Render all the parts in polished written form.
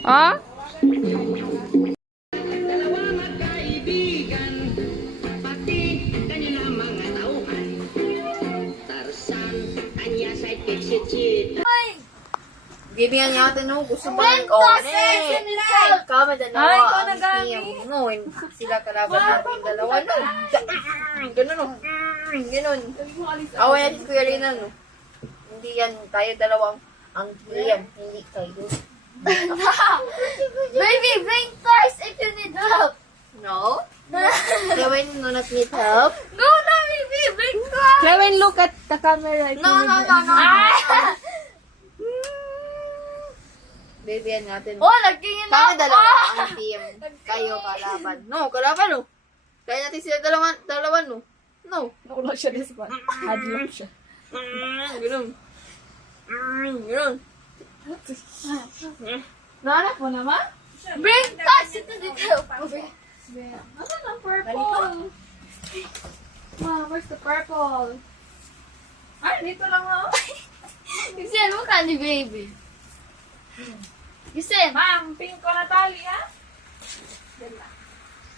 Ah? Dalawa magkaibigan, pati kanilang mga tauhan. Tarzan, Anya, Sidekick, si Cheetah. Bibigyan niya natin no, gusto mo ng kone. Kami dalawa. Ay, ikaw ang nagami. team. No, sila kalaban natin dalawa. No. Ganun no. Ganun. Away natin Kuya Rina no. Hindi yan, tayo dalawang ang team. Hindi kayo. Baby, bring toys if you need help. No? Gawin mo not need help? Go na, baby, bring toys. Kevin, look at the camera. No, no, no, no. Bibigyan natin. Oh, nagtingin Kami ako. dalawa ang team. Kayo kalaban. No, kalaban no. Kaya natin sila dalawa no. No. Nakulo siya this one. Hadlock siya. Ganun. Ganun. Nanak mo naman? Bring toys if you need help. Ano ang purple? Ma, where's the purple? Ay, dito lang ako. Kasi ano ka ni baby? Kasi, Ma'am, pink ko na tali, ha?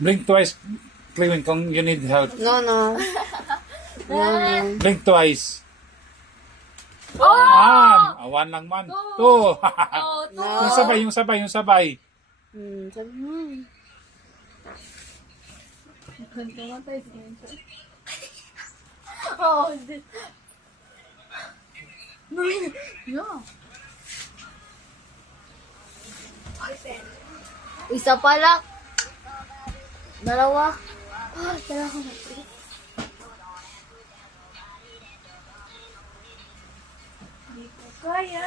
Blink twice, Clewin, kung you need help. No, no. No, no. Blink twice. Oh! One lang man. Two. Oh, No. yung sabay. Sabi mo. oh, isa pa lang. Dalawa. Dalawa na. Kaya.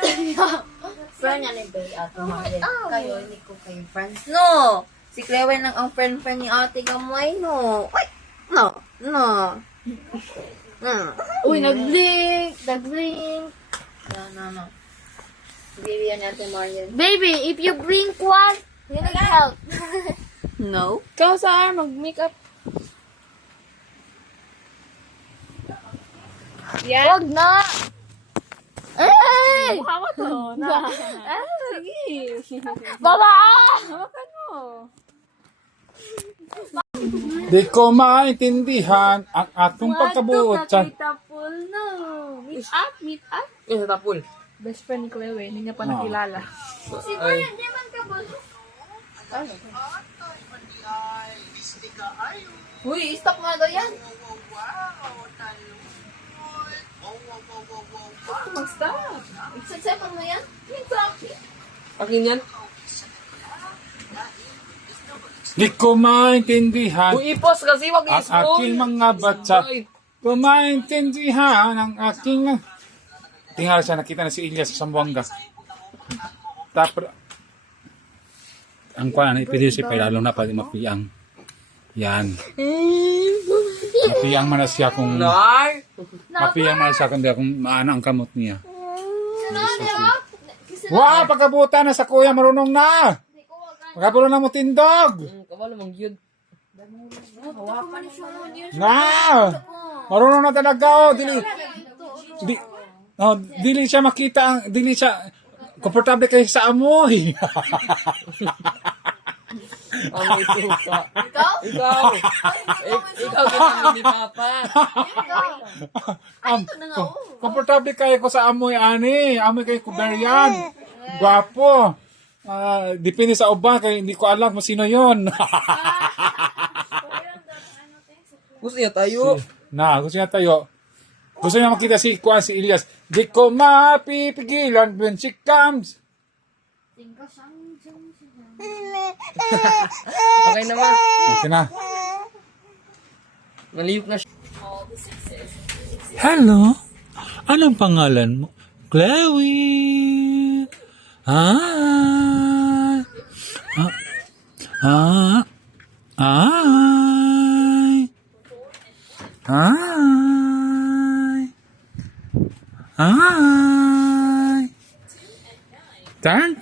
Friend niya ni Bay at Marlene. Kayo, hindi ko kayo friends. No! Si Clewin lang ang friend ni Ate Gamay, no. Ay! No! No! Uy, nag-blink. Nag-blink. No. Bibigyan natin Marlene. Baby, if you blink one, you need help. No? Ikaw sa mag-makeup. Wag na. Ay! Mukha mo to. Na. Sige. Baba! Hawakan mo. Di ko maintindihan ang atong pagkabuot sa... Tapol no. Meet up, meet up. Yung sa tapul. Best friend ni Chloe, hindi niya pa Oh. nakilala. Si Brian, di man ka ba? Uy, stop nga daw yan. Mag-stop. Isasepon mo yan? Akin yan? Di ko maintindihan Kung ipos kasi wag ang aking mga batsa. Kung maintindihan ang aking... Tingala siya, nakita na si Ilyas sa Sambuanga. Tapos, ang kuwan, ipidisi pa, lalo na pag mapiyang. Yan. Mapiyang man na siya kung... Nar! Mapiyang man na siya kung maana ang kamot niya. Kasi Wow, pagkabuta na sa kuya, marunong na! Pagkabuta na mo tindog! Kabalo mong yun. Na! Marunong na talaga, oh. Dili siya makita, dili siya, komportable kayo sa amoy. Ang may suka. Ikaw? Ikaw ginamit ni Papa. Komportable kayo ko sa amoy, ani. Amoy kayo kuberian. Gwapo. Depende sa uba, kaya hindi ko alam kung sino yon. Gusto niya tayo. Gusto niya tayo. Gusto niya makita si Kuan, si Ilyas. Di ko mapipigilan when she comes. Okay naman. Okay na. Naliyok na siya. Hello? Anong pangalan mo? Chloe. Hi. Hi. Hi. Turn.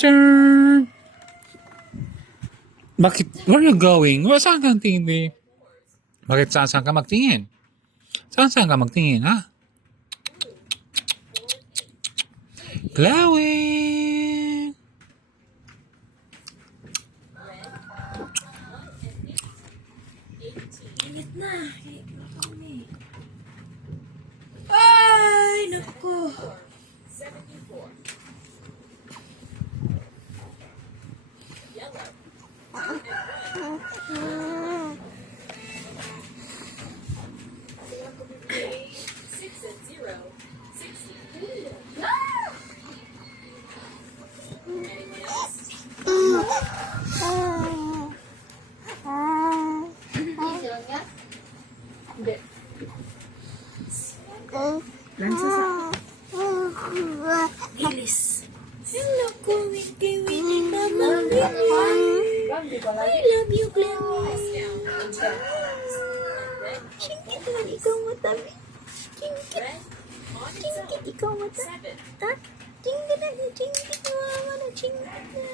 Bakit? Where are you going? Saan ka tingin? Bakit saan ka magtingin? Saan ka magtingin, ha? Chloe! Bilis. Hello, Kewin ni Mama Lily. I love you, Glenn. Singkit man ikaw matabi. Singkit. Singkit ikaw matabi. Ha? Singkit na. Singkit na mama na. Singkit na.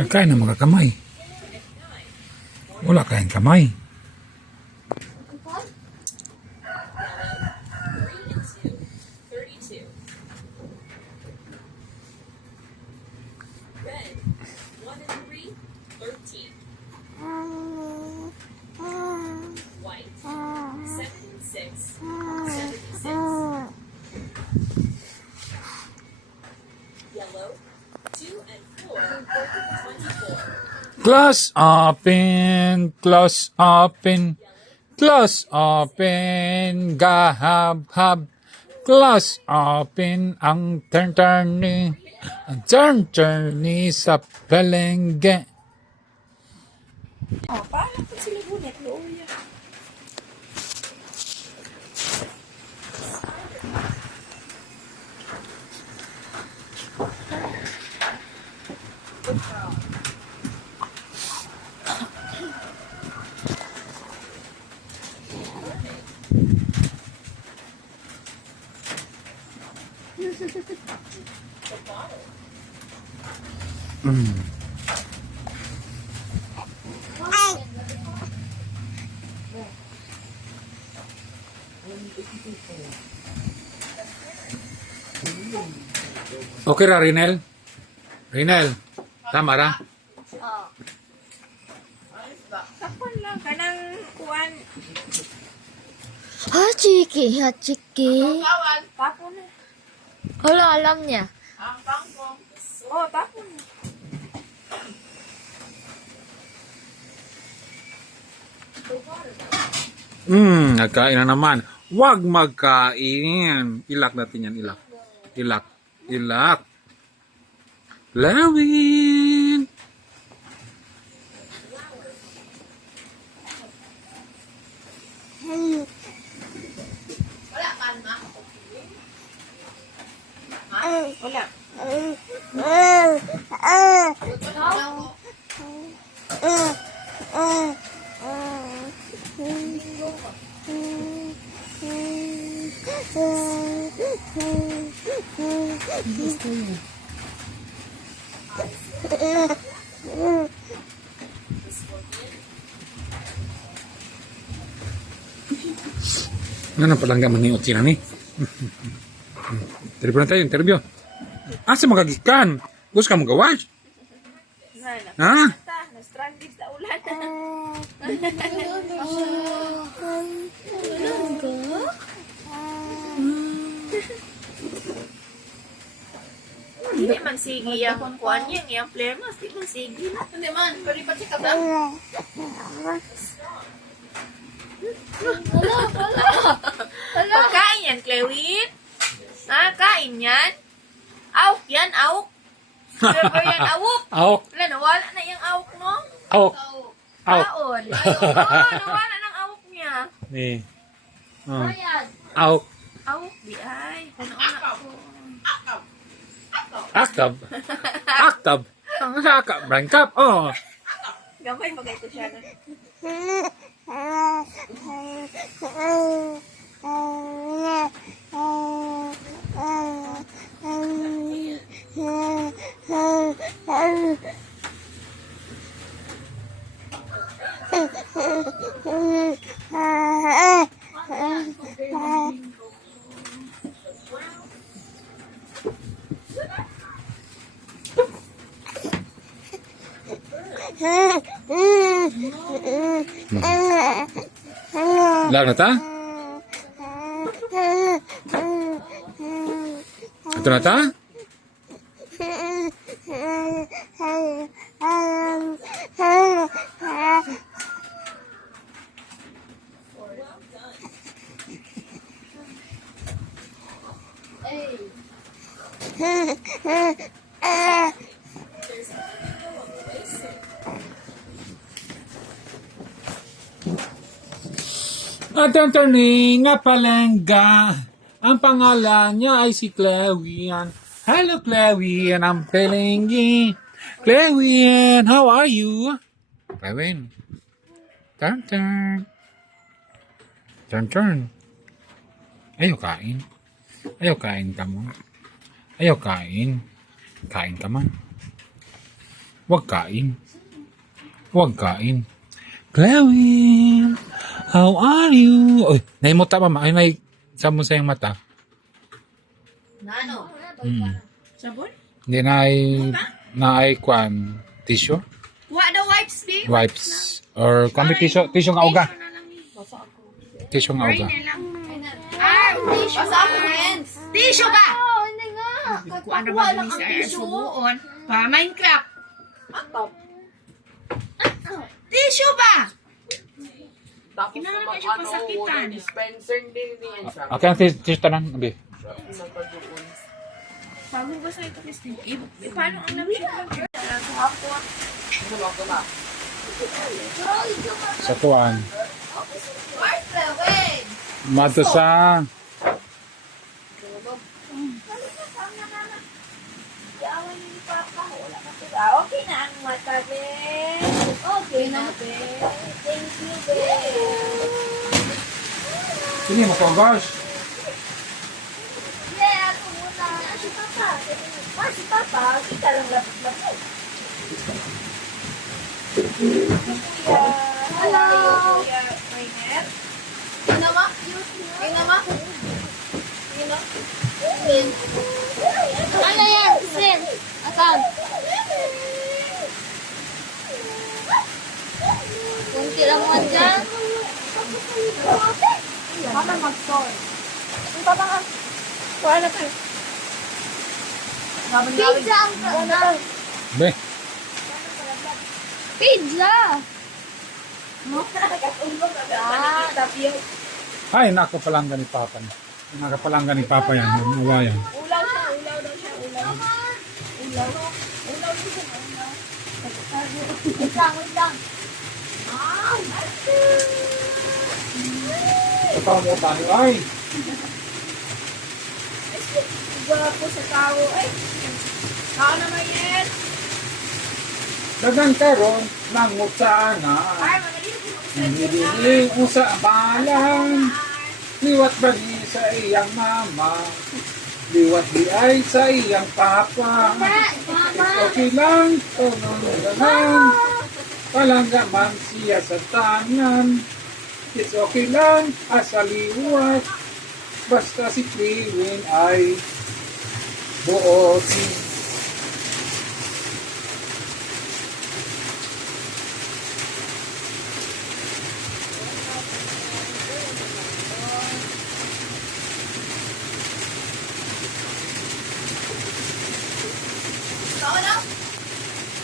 Nagkain ng mga kamay. Wala kayong kamay. Class open, class open, class open, gahab-hab, class open, ang turn-turny sa palengke. Paano kung sila bunet? Luya. Okay ra, Rinel? Rinel, tama ra? Kapon lang ka ng kuwan. Hachiki, hachiki. Kawan, Tapon na. Hala, alam niya. ang kangkong. Oh, tapon na. Nagkain na naman. Huwag magkain. Ilak natin yan, ilak. Ilak. Ilak. Lawin. Wala kan ma. Wala. Ano palangga man ni Utsina ni? Interview na tayo, interview. Asa magagikan? Gusto ka magawas? Ha? Na-stranded sa ulan. Hindi man sige yung kuwan yan, yung flamas, di man sige. Hindi man, pwede pa check up na. Pagkain yan, Clewin. Ha, kain yan. Awk yan, awk. Never yan, awk. Aok. Wala, nawala na yung awk, no? Aok. Aok. Kaon. Oo, nawala ng awk niya. Ni. Aok. Awk, di ay. Puno-una ko. Aktab. Aktab. Ang haka. Brangkap. Oh. Gamay pa kayo siya na. Lag na ta? Ito na ta? At ang turning nga palengga, ang pangalan niya ay si Chloe. Hello Chloe, I'm Pelenggi. Chloe, how are you? Chloe. Turn, turn. Turn, turn. Ayaw kain. Ayaw kain ka mo. Ayaw kain. Kain ka man. Huwag kain. Huwag kain. Chloe, how are you? Uy, naimota pa ma. Ay, may sabon sa iyong mata. Nano? Sabon? Hindi na ay kwan, tissue? What the wipes, babe? Wipes. Or kami tissue nga uga. Tissue nga uga. Tissue. Basa ako hands. Tissue ba? Oh, hindi nga. Kuan na Kakuha ba lang ni ang sa tissue. subuon? Pa Minecraft. Tissue ba? Tapos Kinahanglan siya pasakitan. dispenser din niyan siya. Okay, ang tissue tanan. Abi. Bago ba sa ito, Christine? Paano ang nag-shoot? Sa tuwan. Where's the way? Mato sa... Yawan ni Papa. Wala ka sila. Okay na ang mata, Ben. Okay na, Ben. Thank you, Ben. Sige, makagosh. Yeah, ako muna. Si Papa. Si Papa. Kita lang lapit-lapit. Kuya. Hello. Kuya Rainer? Ano ma? Ano ma? Ano yan? Sin? Account? Kunti lang man dyan. Papa mag-store. Ang papa nga. Kuha na tayo. Pizza ang ano? Be. Pizza! Tapio. Ay, nakapalangga ni Papa. Nakapalangga ni Papa yan. Uwa yan. Ulaw siya, ulaw daw siya, ulaw. Ulaw. Ulaw din siya, ulaw. Wait lang, wait lang. Ito mo tayo. Ay! Gwapo sa tao. Ay, tao naman yan. Dagan karon ng mutsana. Ay, magaling ko. Hindi usa balan. Liwat ba di sa iyang mama? Liwat di ay sa iyang papa. Okay lang, tunong-tunong. Palangga man siya sa tanan. It's okay lang, asa liwat. Basta si Clewin ay buotin.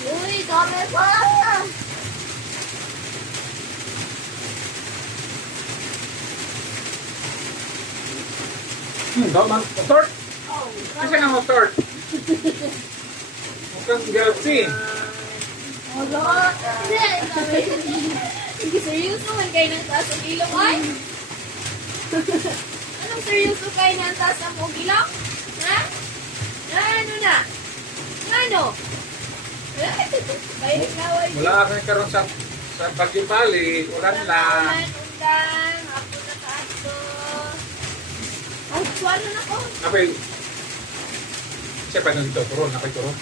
Uy, dami pa. Daw man, motor? Kasi nga motor. Mukhang guilty. Wala. Hindi, seryoso man kayo ng taas ang ilong, ay? Anong seryoso kayo ng taas ang ilong? Ha? Ano na? Ano? Kaya naglaway. Wala kami karon sa Bagyo Bali, ulan lang. Undan. Apo na ka ato. Ay, swalo na ko. Apay, siya pa nandito, turon, apay turon.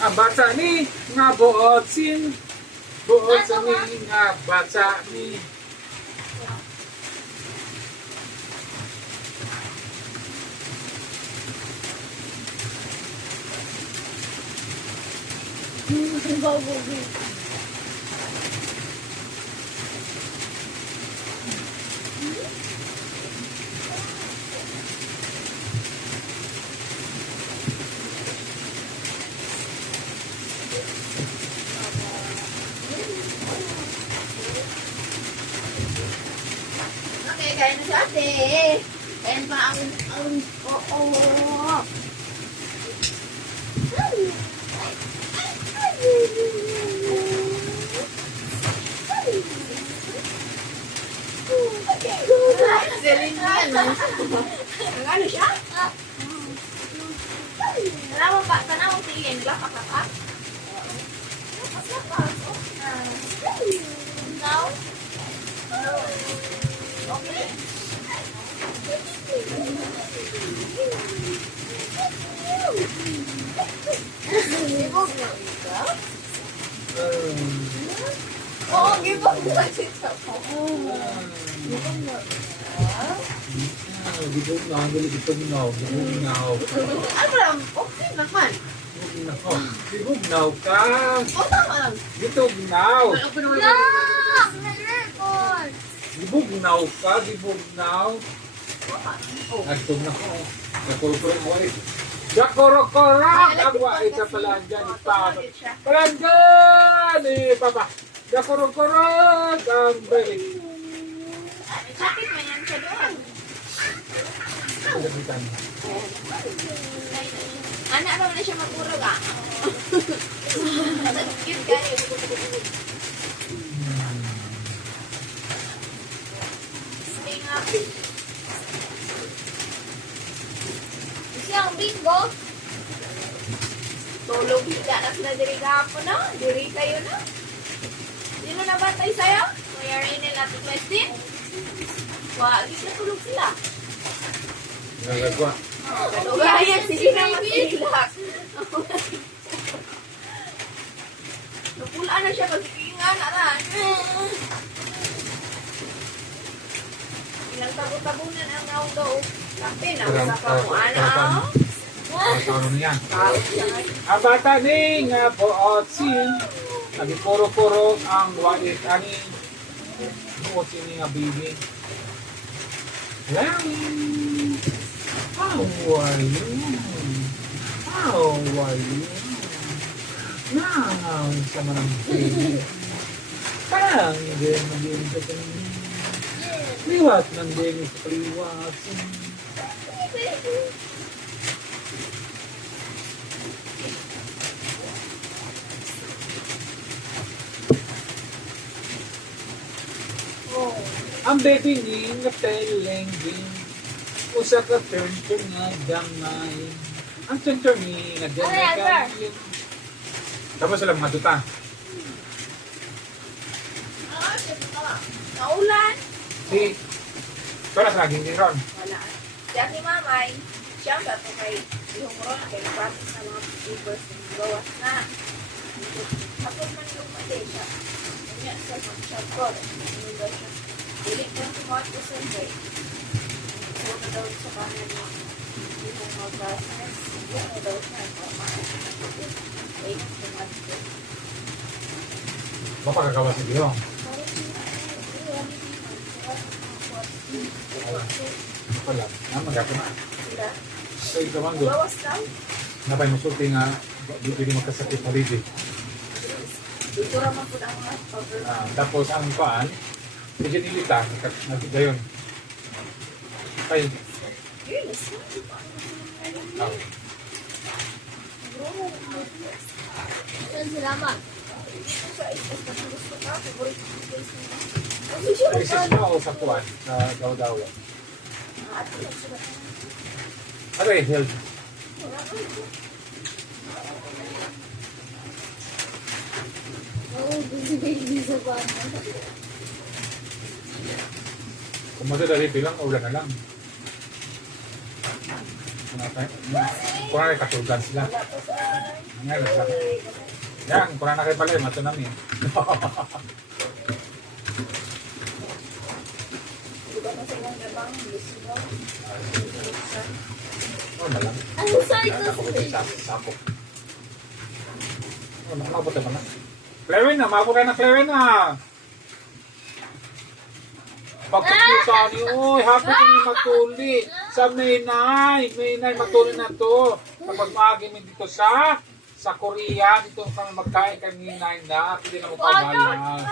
Ang bata ni, nga buot sin. Buot sa ni, nga bata ni. Okay, kaya na si ate. Kaya pa oo. Selin yan. Ang ano siya? Tanaw pa, tanaw tingin. Lapak ka. Now? Okay. Oo, give up na siya. Dibog na, dibog na, dibog na. Ano lang, okay naman. Dibog na ka. O, tama lang. Dibog na. Dibog na ka, dibog na. Agtog na ko. Nakurukuro mo eh. Nakurukuro! Ang wai sa palanjan ni Papa. Palanjan ni Papa. Nakurukuro! Ang balik. Sakit man yan siya doon. Pagkakitan. Anak naman na siya magurag ah. Cute guys. Stay up. Siyang bingo. Tulog higa na sila diri gapon na. Diri kayo na. Sino na batay sa'yo? Kuya Raynel at Westin? Wagi na tulog sila. Nagagwa. Gayat si Sina Matilak. Napulaan na siya pagkikingan na ran. Ilang tabu-tabunan ang naudo. Kapin ang sa pamuana. Ano niyan? Ang bata ni nga buot sin. Nagipuro-puro ang wait ani. Buot sin nga baby. Lang. How are you? How are you? Now, sama ng baby. Parang hindi maging sa kanina. Liwat ng demi sa kaliwat. Ang baby ni nga telengin. Usa ka turn nga gamay. Ang turn ni nga gamay. Tapos sila mga duta. Naulan. Si, para sa laging din ron. Wala. Diyan ni Mamay, siya ba ito kay Ihumron, kay napatis na mga papers ng gawas na. Tapos man yung mali siya. Kanya sa mag-shop ko. Ano daw siya? Dilit lang si Mark December. Una daw sa kanan niya. Yung mga business. Ano daw siya? Ay, si Mark Mapakagawa si Diyo. Wala. Magapo na. sila. So, ikaw ang doon. Gawas daw. Napay musulti nga, di pwede magkasakit na rin. Dito raman po na mga papers. Tapos ang paan, medyo nilita, gayon. Kaya, Yes. Salamat. Isis na o sa kuwan, sa daw-daw. Ano eh, health? Kung madadali bilang, ulan na lang. Kung na katulgan sila. Ngayon, yan, kung na kayo pala, matunami. Oh, na lang. Ang sorry ko. Ako sa sapo. Oh, nakakabot naman na. Clewin na, mabura na Clewin na. Pagkakita niyo, oy, happy kami magtuli. Sa Maynay magtuli na to. Kapag maagimin dito sa Korea, dito kami magkain kami na, hindi na mo pagbalan.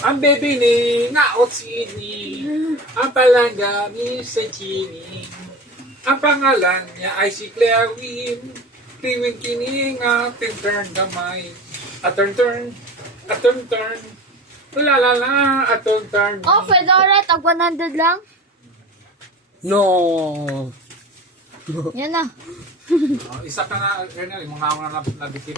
Ang baby ni Naot Sini, ang palangga ni sa Chini. Ang pangalan niya ay si Clawin. Tiwing kini nga, turn gamay. A turn, la la la, a turn. Oh, Fedora, tag 100 lang. No. Yan na. Isa ka na, Colonel, mga ako na nabikip.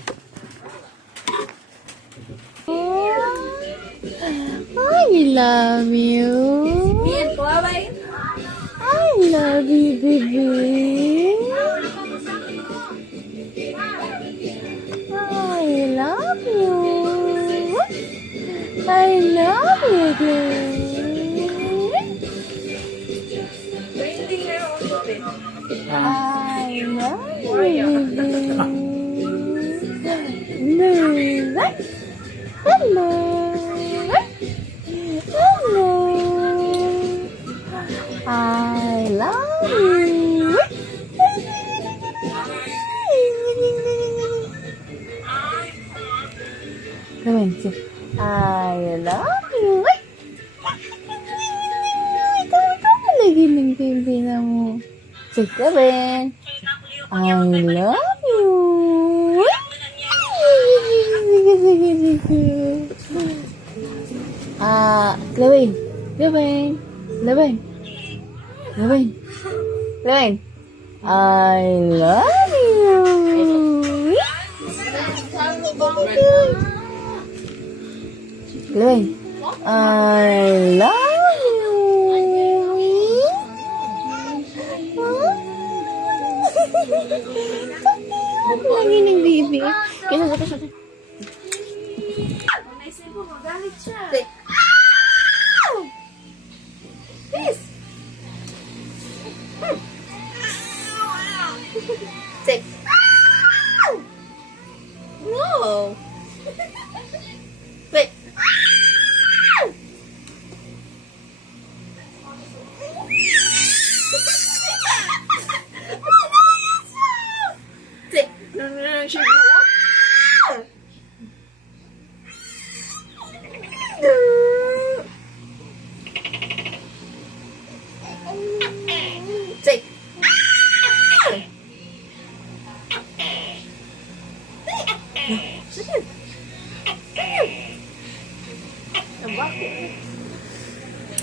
I love you. Yan, kuwabay. I love you, baby. I love you. I love you, baby. I love you, baby. Hello. Hello. I love you. Gawin, sige. I love you. Ikaw lagi ng baby na mo. Sige, gawin. I love you. Gawin. Gawin. Gawin. Gawin. Gawin. I love you. Gawin. I love you. Lagi ng baby. Kinasa ko siya. Say, Peace. Say, no. Wait. Say, no, no, no, she Say, Bakit?